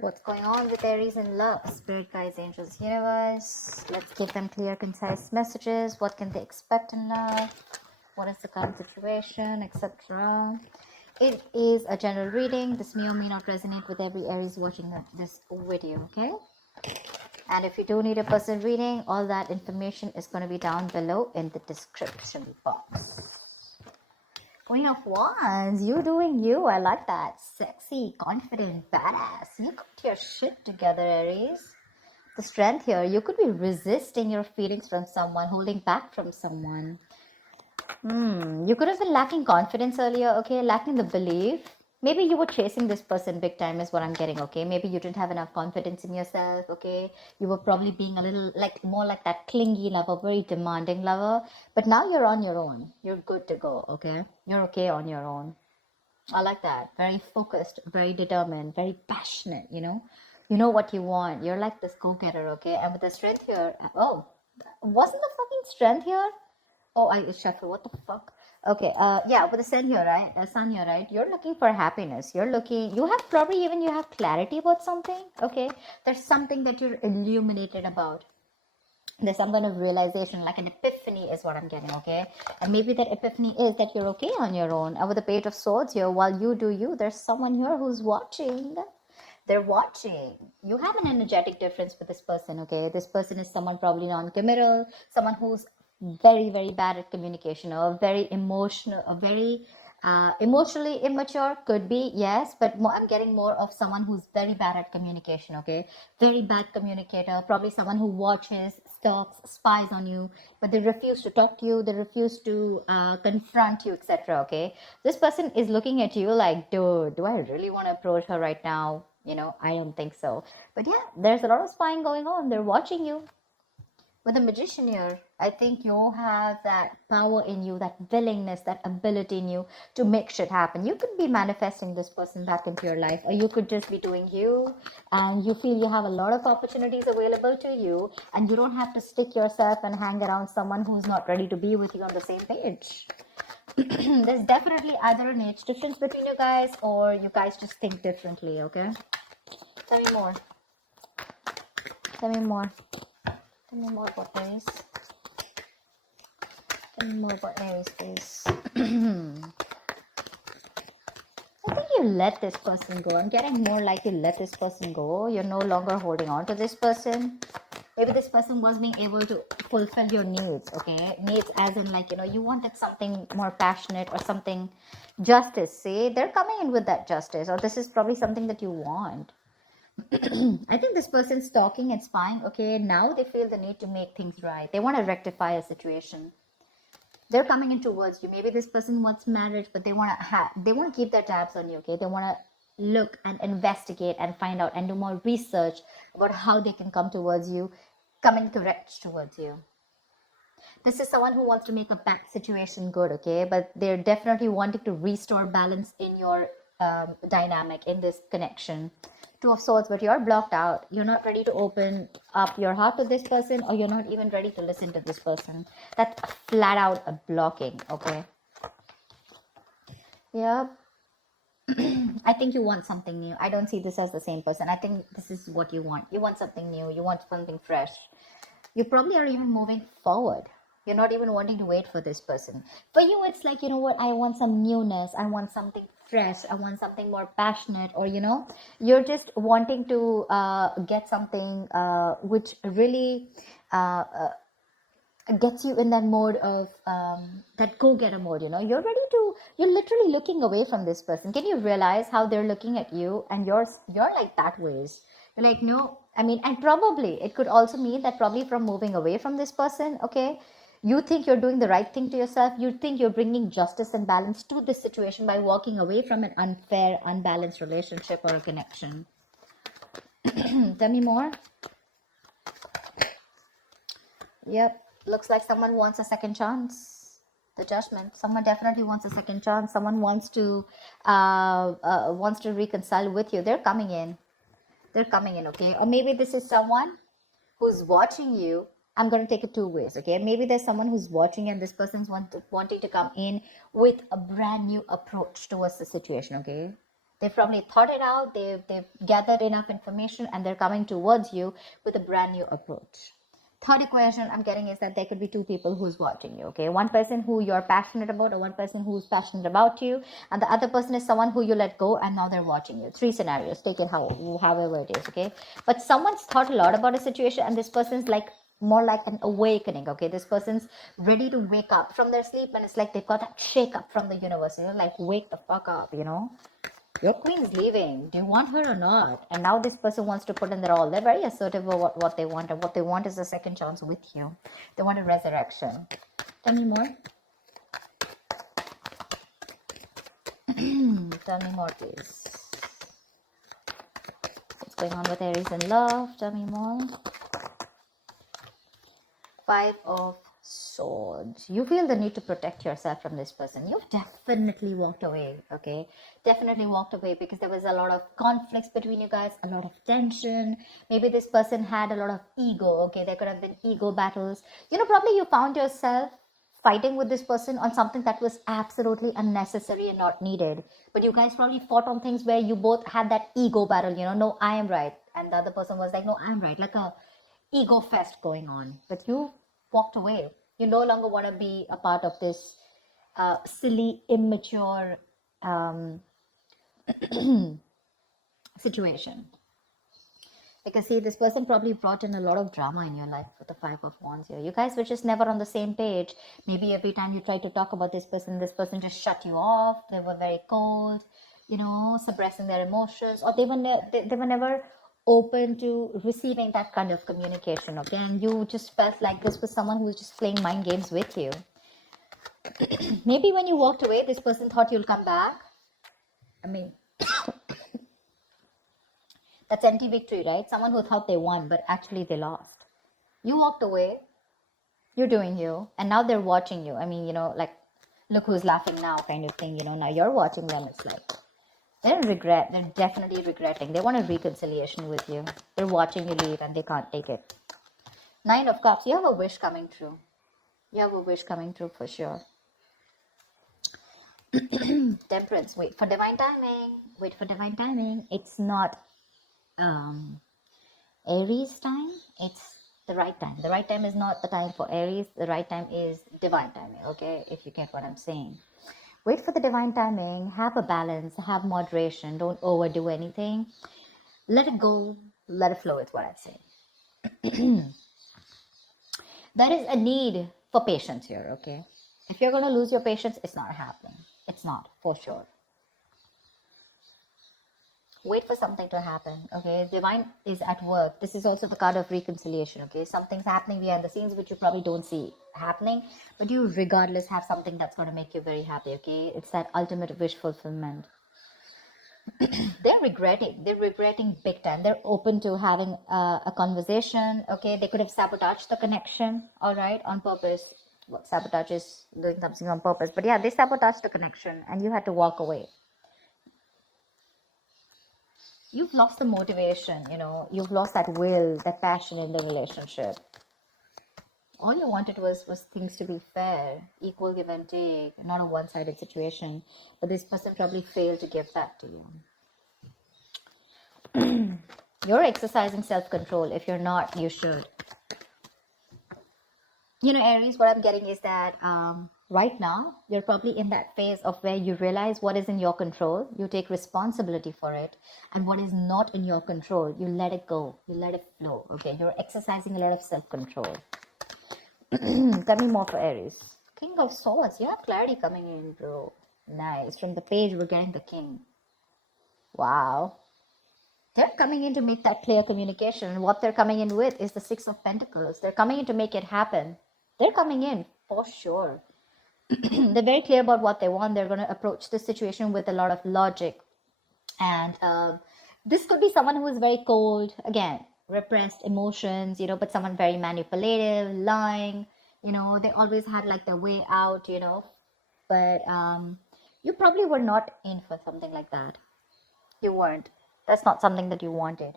What's going on with Aries in love? Spirit guides, angels, universe. Let's give them clear, concise messages. What can they expect in love? What is the current situation, etc. It is a general reading. This may or may not resonate with every Aries watching this video, okay? And if you do need a personal reading, all that information is going to be down below in the description box. Queen of Wands, you doing you. I like that. Sexy, confident, badass. You got your shit together, Aries. The strength here, you could be resisting your feelings from someone, holding back from someone. You could have been lacking confidence earlier, okay? Lacking the belief. Maybe you were chasing this person big time is what I'm getting, okay? Maybe you didn't have enough confidence in yourself, okay? You were probably being a little, like, more like that clingy lover, very demanding lover. But now you're on your own. You're good to go, okay? You're okay on your own. I like that. Very focused, very determined, very passionate, you know? You know what you want. You're like this go-getter, okay? And with the strength here, oh, wasn't the fucking strength here? Oh, I shuffle. What the fuck? Okay. Yeah, with the sun here, right? Sun here, right? You're looking for happiness. You're looking. You have probably even you have clarity about something. Okay. There's something that you're illuminated about. There's some kind of realization, like an epiphany, is what I'm getting. Okay. And maybe that epiphany is that you're okay on your own. And with the Page of Swords here, while you do you, there's someone here who's watching. They're watching. You have an energetic difference with this person, okay? This person is someone probably non-committal, someone who's very, very bad at communication, or very emotional, or very emotionally immature, could be, yes, but more, I'm getting more of someone who's very bad at communication, okay? Very bad communicator, probably someone who watches, stalks, spies on you, but they refuse to talk to you, they refuse to confront you, etc., okay? This person is looking at you like, dude, do I really want to approach her right now? You know, I don't think so. But yeah, there's a lot of spying going on. They're watching you. With the Magician here, I think you have that power in you, that willingness, that ability in you to make shit happen. You could be manifesting this person back into your life, or you could just be doing you, and you feel you have a lot of opportunities available to you, and you don't have to stick yourself and hang around someone who's not ready to be with you on the same page. There's definitely either an age difference between you guys, or you guys just think differently, okay? Tell me more. Tell me more. Tell me more about Aries. Tell me more about Aries, please. I think you let this person go. I'm getting more like you let this person go. You're no longer holding on to this person. Maybe this person was being able to fulfill your needs, okay? Needs as in, like, you know, you wanted something more passionate or something justice. See, they're coming in with that justice, or this is probably something that you want. I think this person's talking and spying, okay? Now they feel the need to make things right. They want to rectify a situation. They're coming in towards you. Maybe this person wants marriage, but they want to keep their tabs on you, okay? They want to look and investigate and find out and do more research about how they can come towards you, coming correct towards you. This is someone who wants to make a back situation good, okay? But they're definitely wanting to restore balance in your dynamic, in this connection. Two of Swords, but you're blocked out. You're not ready to open up your heart to this person, or you're not even ready to listen to this person. That's flat out a blocking, okay? Yep. I think you want something new. I don't see this as the same person. I think this is what you want. You want something new. You want something fresh. You probably are even moving forward. You're not even wanting to wait for this person. For you, it's like, you know what, I want some newness. I want something fresh. I want something more passionate, or, you know, you're just wanting to get something which really gets you in that mode of that go-getter mode, you know. You're literally looking away from this person. Can you realize how they're looking at you, and you're like that ways? You're like, no, I mean, and probably it could also mean that probably from moving away from this person, okay, you think you're doing the right thing to yourself. You think you're bringing justice and balance to this situation by walking away from an unfair, unbalanced relationship or a connection. Tell me more. Yep. Looks like someone wants a second chance. The Judgment. Someone definitely wants a second chance. Someone wants to reconcile with you. They're coming in. They're coming in, okay? Or maybe this is someone who's watching you. I'm going to take it two ways, okay? Maybe there's someone who's watching, and this person's wanting to come in with a brand new approach towards the situation, okay? They've probably thought it out, they've gathered enough information, and they're coming towards you with a brand new approach. Third equation I'm getting is that there could be two people who's watching you, okay? One person who you're passionate about, or one person who's passionate about you, and the other person is someone who you let go and now they're watching you. Three scenarios, take it however it is, okay? But someone's thought a lot about a situation, and this person's like more like an awakening, okay? This person's ready to wake up from their sleep, and it's like they've got that shake up from the universe, like wake the fuck up, your queen's leaving. Do you want her or not? And now this person wants to put in their all. They're very assertive about what they want, and what they want is a second chance with you. They want a resurrection. Tell me more. Tell me more, please. What's going on with Aries in love? Tell me more. Five of Swords. You feel the need to protect yourself from this person. You've definitely walked away, okay? Definitely walked away because there was a lot of conflicts between you guys, a lot of tension. Maybe this person had a lot of ego, okay? There could have been ego battles. Probably you found yourself fighting with this person on something that was absolutely unnecessary and not needed. But you guys probably fought on things where you both had that ego battle, no, I am right. And the other person was like, no, I'm right. Like a ego fest going on. But you walked away. You no longer want to be a part of this silly, immature situation. Because see, this person probably brought in a lot of drama in your life with the Five of Wands here. You guys were just never on the same page. Maybe every time you tried to talk about this person just shut you off. They were very cold, suppressing their emotions, or they were never open to receiving that kind of communication, okay? And you just felt like this was someone who was just playing mind games with you. Maybe when you walked away, this person thought you'll come back. I mean, that's anti-victory, right? Someone who thought they won, but actually they lost. You walked away, you're doing you, and now they're watching you. I mean, like, look who's laughing now kind of thing, now you're watching them. It's like, they're definitely regretting. They want a reconciliation with you. They're watching you leave and they can't take it. Nine of Cups, you have a wish coming true. You have a wish coming true for sure. Temperance, wait for divine timing. Wait for divine timing. It's not Aries time, it's the right time. The right time is not the time for Aries. The right time is divine timing, okay? If you get what I'm saying. Wait for the divine timing, have a balance, have moderation, don't overdo anything. Let it go, let it flow is what I'd say. There is a need for patience here, okay? If you're going to lose your patience, it's not happening. It's not, for sure. Wait for something to happen, okay? Divine is at work. This is also the card of reconciliation, okay? Something's happening behind the scenes which you probably don't see happening, but you regardless have something that's going to make you very happy, okay? It's that ultimate wish fulfillment. They're regretting big time. They're open to having a conversation, okay? They could have sabotaged the connection, all right, on purpose. Well, sabotage is doing something on purpose, but yeah, they sabotaged the connection and you had to walk away. You've lost the motivation, you've lost that will, that passion in the relationship. All you wanted was things to be fair, equal give and take, not a one-sided situation. But this person probably failed to give that to you. You're exercising self-control. If you're not, you should. Aries, what I'm getting is that right now, you're probably in that phase of where you realize what is in your control. You take responsibility for it. And what is not in your control, you let it go. You let it flow. Okay, you're exercising a lot of self-control. Tell me more for Aries. King of Swords. You have clarity coming in, bro. Nice. From the page, we're getting the King. Wow. They're coming in to make that clear communication. And what they're coming in with is the Six of Pentacles. They're coming in to make it happen. They're coming in for sure. They're very clear about what they want. They're going to approach this situation with a lot of logic. And this could be someone who is very cold. Again, repressed emotions, but someone very manipulative, lying, they always had like their way out, but you probably were not in for something like that. You weren't. That's not something that you wanted.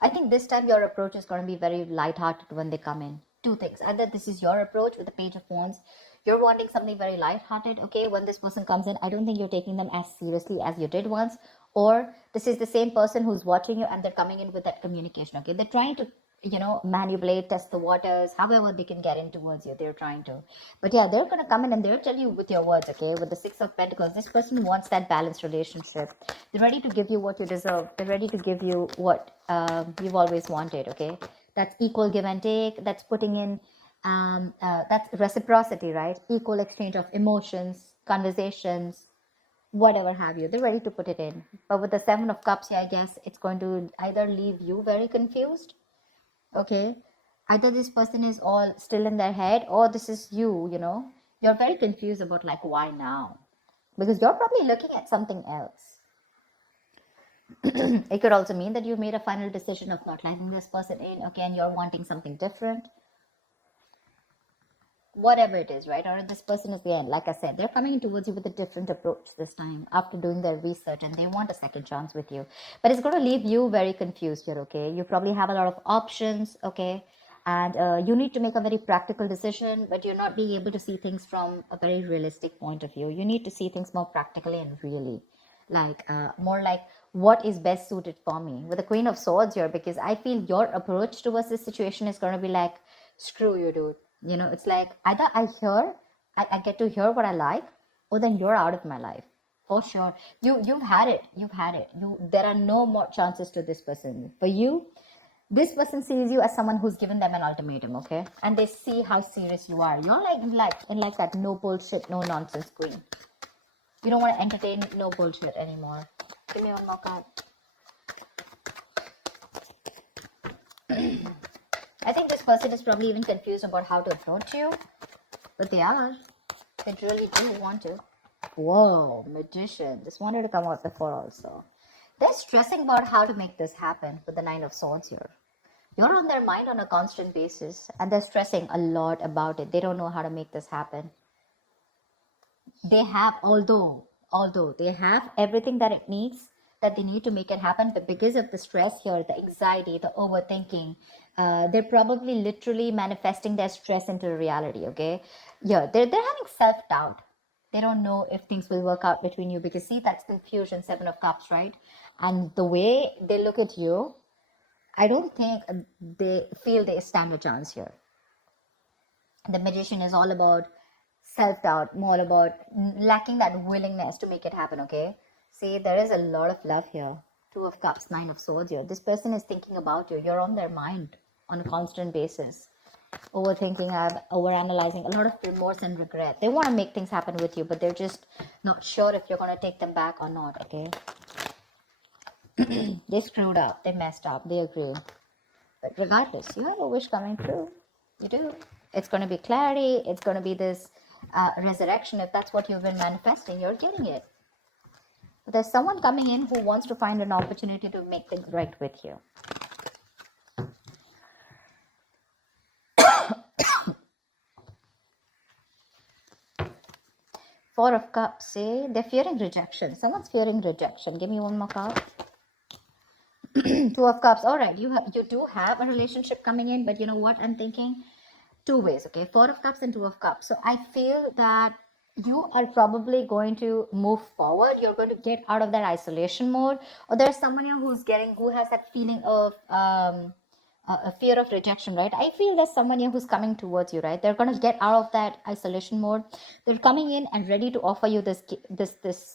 I think this time your approach is going to be very lighthearted when they come in. Two things. Either this is your approach with the Page of Wands. You're wanting something very lighthearted, okay? When this person comes in, I don't think you're taking them as seriously as you did once. Or this is the same person who's watching you and they're coming in with that communication, okay? They're trying to, manipulate, test the waters, however they can get in towards you. They're trying to. But yeah, they're going to come in and they'll tell you with your words, okay? With the Six of Pentacles, this person wants that balanced relationship. They're ready to give you what you deserve. They're ready to give you what you've always wanted, okay? That's equal give and take. That's putting in that's reciprocity, right? Equal exchange of emotions, conversations, whatever have you. They're ready to put it in. But with the Seven of Cups here, I guess it's going to either leave you very confused, okay? Either this person is all still in their head, or this is you, you're very confused about like why now, because you're probably looking at something else. It could also mean that you made a final decision of not letting this person in, okay, and you're wanting something different. Whatever it is, right? Or this person is the end. Like I said, they're coming towards you with a different approach this time after doing their research, and they want a second chance with you. But it's going to leave you very confused here, okay? You probably have a lot of options, okay? And you need to make a very practical decision, but you're not being able to see things from a very realistic point of view. You need to see things more practically and really, like more like what is best suited for me. With the Queen of Swords here, because I feel your approach towards this situation is going to be like, screw you, dude. It's like either I get to hear what I like, or then you're out of my life. For sure. You've had it. There are no more chances to this person. For you, this person sees you as someone who's given them an ultimatum, okay? And they see how serious you are. You're like that no bullshit, no nonsense queen. You don't want to entertain no bullshit anymore. Give me one more card. I think this person is probably even confused about how to approach you, but they are. They really do want to. Whoa, Magician. This wanted to come out before also. They're stressing about how to make this happen with the Nine of Swords here. You're on their mind on a constant basis, and they're stressing a lot about it. They don't know how to make this happen. They have, although they have everything that it needs, that they need to make it happen, but because of the stress here, the anxiety, the overthinking, they're probably literally manifesting their stress into reality, okay? Yeah, they're having self-doubt. They don't know if things will work out between you, because see, that's confusion, Seven of Cups, right? And the way they look at you, I don't think they feel they stand a chance here. The Magician is all about self-doubt, more about lacking that willingness to make it happen, okay? See, there is a lot of love here. Two of Cups, Nine of Swords here. This person is thinking about you. You're on their mind on a constant basis. Overthinking, overanalyzing, a lot of remorse and regret. They want to make things happen with you, but they're just not sure if you're going to take them back or not, okay? They screwed up. They messed up. They agree. But regardless, you have a wish coming true. You do. It's going to be clarity. It's going to be this resurrection. If that's what you've been manifesting, you're getting it. But there's someone coming in who wants to find an opportunity to make things right with you. Four of Cups, see? They're fearing rejection. Someone's fearing rejection. Give me one more card. Two of Cups. All right, you do have a relationship coming in, but you know what I'm thinking? Two ways, okay? Four of Cups and Two of Cups. So I feel that you are probably going to move forward. You're going to get out of that isolation mode, or there's someone here who has that feeling of a fear of rejection, right? I feel there's someone here who's coming towards you, right? They're going to get out of that isolation mode. They're coming in and ready to offer you this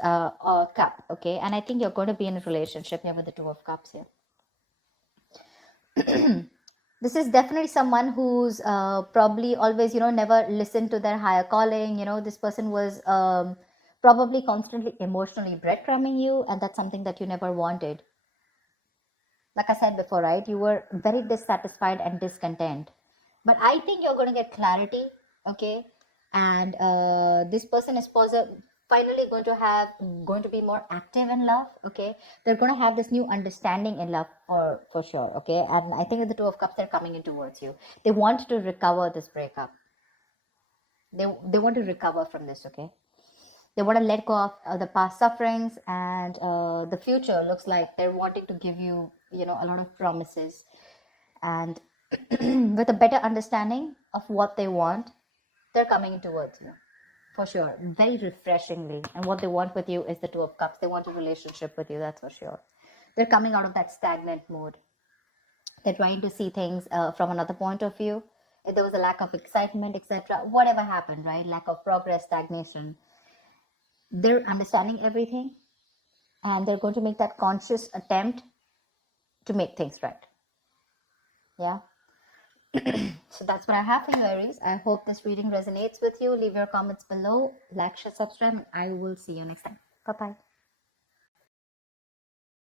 cup, okay? And I think you're going to be in a relationship here with the Two of Cups here. This is definitely someone who's probably always, never listened to their higher calling. This person was probably constantly emotionally breadcrumbing you, and that's something that you never wanted. Like I said before, right? You were very dissatisfied and discontent. But I think you're going to get clarity, okay? And this person is finally going to be more active in love, okay? They're going to have this new understanding in love for sure, okay? And I think with the Two of Cups, they're coming in towards you. They want to recover this breakup. They want to recover from this, okay? They want to let go of the past sufferings, and the future looks like they're wanting to give you, a lot of promises, and with a better understanding of what they want. they're coming towards you. For sure. Very refreshingly. And what they want with you is the Two of Cups. They want a relationship with you, that's for sure. They're coming out of that stagnant mode. They're trying to see things from another point of view. If there was a lack of excitement, etc., whatever happened, right? Lack of progress, stagnation. They're understanding everything, and they're going to make that conscious attempt to make things right. Yeah. So that's what I have for you, Aries. I hope this reading resonates with you. Leave your comments below, like, share, subscribe, and I will see you next time. Bye-bye.